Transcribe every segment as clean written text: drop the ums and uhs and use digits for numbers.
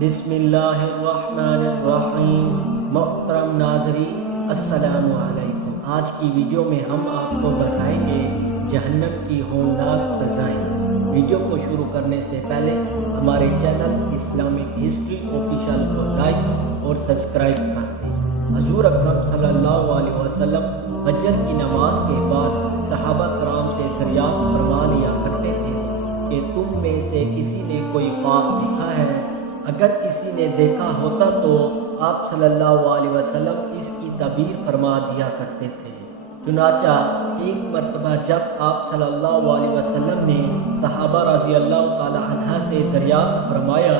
بسم اللہ الرحمن الرحیم۔ محترم ناظرین السلام علیکم۔ آج کی ویڈیو میں ہم آپ کو بتائیں گے جہنم کی ہولناک سزائیں۔ ویڈیو کو شروع کرنے سے پہلے ہمارے چینل اسلامک ہسٹری آفیشیل کو لائک اور سبسکرائب کر دیں۔ حضور اکرم صلی اللہ علیہ وسلم فجر کی نماز کے بعد صحابہ کرام سے دریافت فرما لیا کرتے تھے کہ تم میں سے کسی نے کوئی خواب دیکھا ہے؟ اگر کسی نے دیکھا ہوتا تو آپ صلی اللہ علیہ وسلم اس کی تعبیر فرما دیا کرتے تھے۔ چنانچہ ایک مرتبہ جب آپ صلی اللہ علیہ وسلم نے صحابہ رضی اللہ تعالی عنہ سے دریافت فرمایا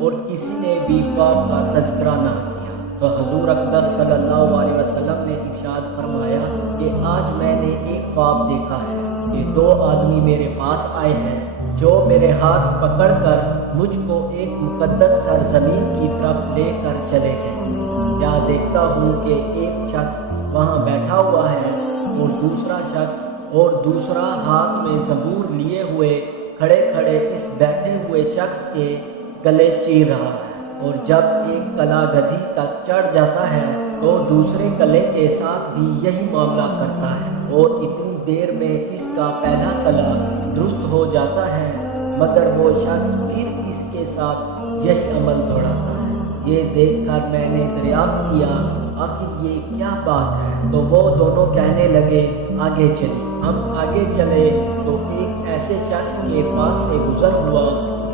اور کسی نے بھی خواب کا تذکرہ نہ کیا تو حضور اقدس صلی اللہ علیہ وسلم نے ارشاد فرمایا کہ آج میں نے ایک خواب دیکھا ہے کہ دو آدمی میرے پاس آئے ہیں جو میرے ہاتھ پکڑ کر مجھ کو ایک مقدس سرزمین کی طرف لے کر چلے گئے۔ کیا دیکھتا ہوں کہ ایک شخص وہاں بیٹھا ہوا ہے اور دوسرا ہاتھ میں زبور لیے ہوئے کھڑے کھڑے اس بیٹھے ہوئے شخص کے گلے چیر رہا ہے، اور جب ایک کلا گدھی تک چڑھ جاتا ہے تو دوسرے کلے کے ساتھ بھی یہی معاملہ کرتا ہے، اور اتنی دیر میں اس کا پہلا کلا درست ہو جاتا ہے، مگر وہ شخص پھر اس کے ساتھ یہی عمل دوہراتا ہے۔ یہ دیکھ کر میں نے دریافت کیا آخر یہ کیا بات ہے؟ تو وہ دونوں کہنے لگے آگے چلی۔ ہم آگے چلے تو ایک ایسے شخص کے پاس سے گزر ہوا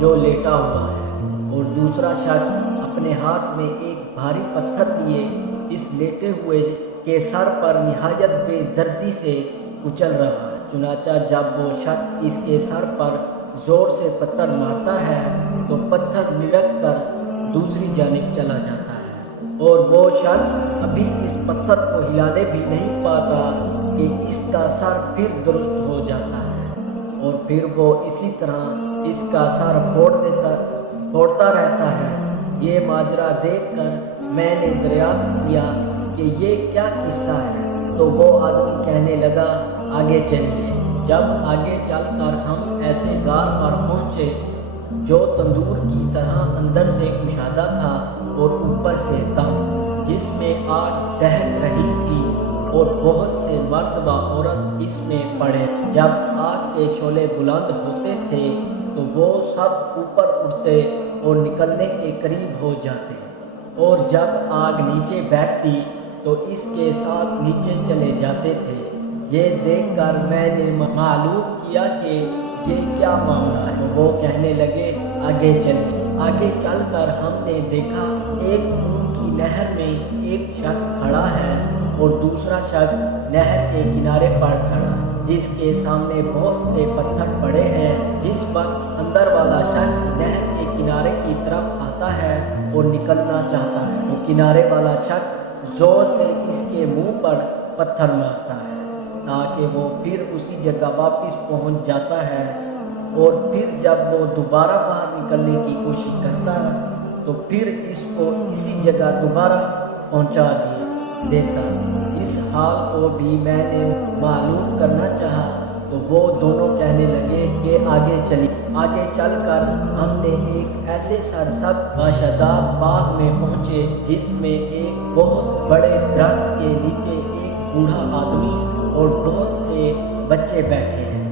جو لیٹا ہوا ہے، اور دوسرا شخص اپنے ہاتھ میں ایک بھاری پتھر لیے اس لیٹے ہوئے کے سر پر نہایت بے دردی سے کچل رہا ہے۔ چنانچہ جب وہ شخص اس کے سر پر زور سے پتھر مارتا ہے تو پتھر لڑک کر دوسری جانب چلا جاتا ہے، اور وہ شخص ابھی اس پتھر کو ہلانے بھی نہیں پاتا کہ اس کا سر پھر درست ہو جاتا ہے، اور پھر وہ اسی طرح اس کا سر پھوڑتا رہتا ہے۔ یہ ماجرا دیکھ کر میں نے دریافت کیا کہ یہ کیا قصہ ہے، تو وہ آدمی کہنے لگا آگے چلیے۔ جب آگے چل کر ہم ایسے غار پر پہنچے جو تندور کی طرح اندر سے کشادہ تھا اور اوپر سے تنگ، جس میں آگ دہک رہی تھی اور بہت سے مرد و عورت اس میں پڑے۔ جب آگ کے شعلے بلند ہوتے تھے تو وہ سب اوپر اٹھتے اور نکلنے کے قریب ہو جاتے، اور جب آگ نیچے بیٹھتی تو اس کے ساتھ نیچے چلے جاتے تھے۔ یہ دیکھ کر میں نے معلوم کیا کہ یہ کیا معاملہ ہے، وہ کہنے لگے آگے چلیے۔ آگے چل کر ہم نے دیکھا ایک خون کی نہر میں ایک شخص کھڑا ہے اور دوسرا شخص نہر کے کنارے پر کھڑا ہے، جس کے سامنے بہت سے پتھر پڑے ہیں۔ جس وقت اندر والا شخص نہر کے کنارے کی طرف آتا ہے اور نکلنا چاہتا ہے تو کنارے والا شخص زور سے اس کے منہ پر پتھر مارتا ہے تاکہ وہ پھر اسی جگہ واپس پہنچ جاتا ہے، اور پھر جب وہ دوبارہ باہر نکلنے کی کوشش کرتا ہے تو پھر اس کو اسی جگہ دوبارہ پہنچا دیتا۔ اس حال کو بھی میں نے معلوم کرنا چاہا تو وہ دونوں کہنے لگے کہ آگے چلیے۔ آگے چل کر ہم نے ایک ایسے سرسبز باشاداب باغ میں پہنچے جس میں ایک بہت بڑے درخت کے نیچے ایک بوڑھا آدمی اور بہت سے بچے بیٹھے ہیں۔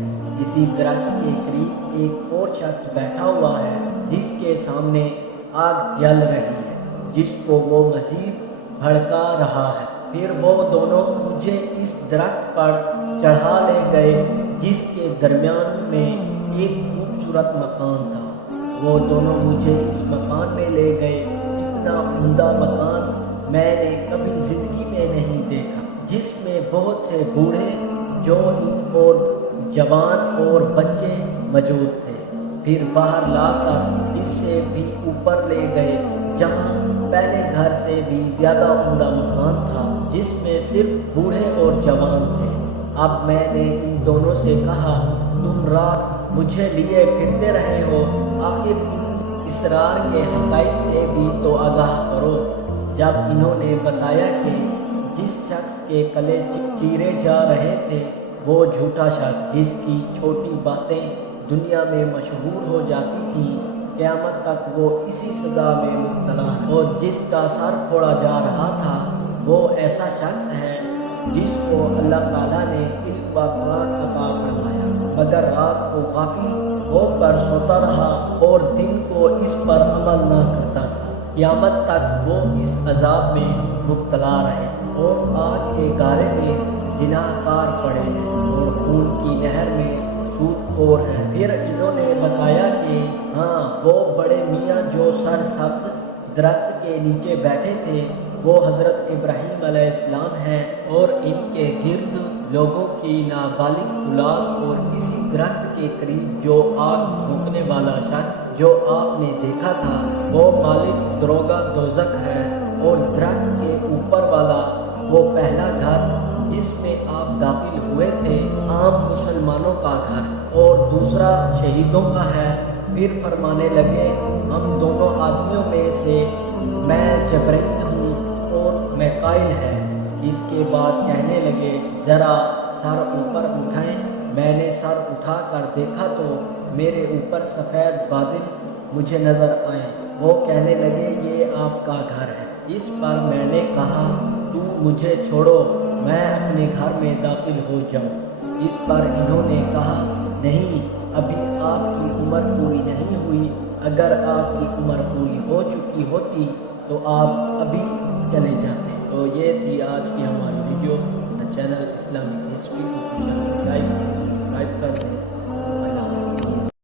اسی درخت کے قریب ایک اور شخص بیٹھا ہوا ہے جس کے سامنے آگ جل رہی ہے، جس کو وہ مزید بھڑکا رہا ہے۔ پھر وہ دونوں مجھے اس درخت پر چڑھا لے گئے جس کے درمیان میں ایک خوبصورت مکان تھا۔ وہ دونوں مجھے اس مکان میں لے گئے۔ اتنا عمدہ مکان میں نے کبھی زندگی میں نہیں دیکھا، جس میں بہت سے بوڑھے جوان اور جوان اور بچے موجود تھے۔ پھر باہر لا کر اس سے بھی اوپر لے گئے جہاں پہلے گھر سے بھی زیادہ عمدہ مکان تھا، جس میں صرف بوڑھے اور جوان تھے۔ اب میں نے ان دونوں سے کہا تم رات مجھے لیے پھرتے رہے ہو، آخر ان اسرار کے حقائق سے بھی تو آگاہ کرو۔ جب انہوں نے بتایا کہ جس شخص کے کلے چیرے جا رہے تھے وہ جھوٹا شخص جس کی چھوٹی باتیں دنیا میں مشہور ہو جاتی تھیں، قیامت تک وہ اسی سزا میں مبتلا ہے، اور جس کا سر پھوڑا جا رہا تھا وہ ایسا شخص ہے جس کو اللہ تعالیٰ نے علم و قرآن عطا فرمایا، مگر رات کو غافل ہو کر سوتا رہا اور دن کو اس پر عمل نہ کرتا تھا۔ قیامت تک وہ اس عذاب میں مبتلا رہے اور آگ کے گارے میں زناکار پڑے ہیں اور خون کی نہر میں سود خور ہیں۔ پھر انہوں نے بتایا کہ ہاں، وہ بڑے میاں جو سر سبز درخت کے نیچے بیٹھے تھے وہ حضرت ابراہیم علیہ السلام ہیں، اور ان کے گرد لوگوں کی نابالغ اولاد، اور اسی درخت کے قریب جو آگ پھونکنے والا شخص جو آپ نے دیکھا تھا وہ مالک دروغہ دوزخ ہے، اور درخت کے اوپر والا وہ پہلا گھر جس میں آپ داخل ہوئے تھے عام مسلمانوں کا گھر، اور دوسرا شہیدوں کا ہے۔ پھر فرمانے لگے ہم دونوں آدمیوں میں سے میں جبرائیل ہوں اور میکائیل ہے۔ اس کے بعد کہنے لگے ذرا سر اوپر اٹھائیں۔ میں نے سر اٹھا کر دیکھا تو میرے اوپر سفید بادل مجھے نظر آئے۔ وہ کہنے لگے یہ آپ کا گھر ہے۔ اس پر میں نے کہا تو مجھے چھوڑو، میں اپنے گھر میں داخل ہو جاؤں۔ اس پر انہوں نے کہا نہیں، ابھی آپ کی عمر پوری نہیں ہوئی، اگر آپ کی عمر پوری ہو چکی ہوتی تو آپ ابھی چلے جاتے۔ تو یہ تھی آج کی ہماری ویڈیو۔ چینل اسلامک ہسٹری کو چینل لائک اور سبسکرائب کر دیں۔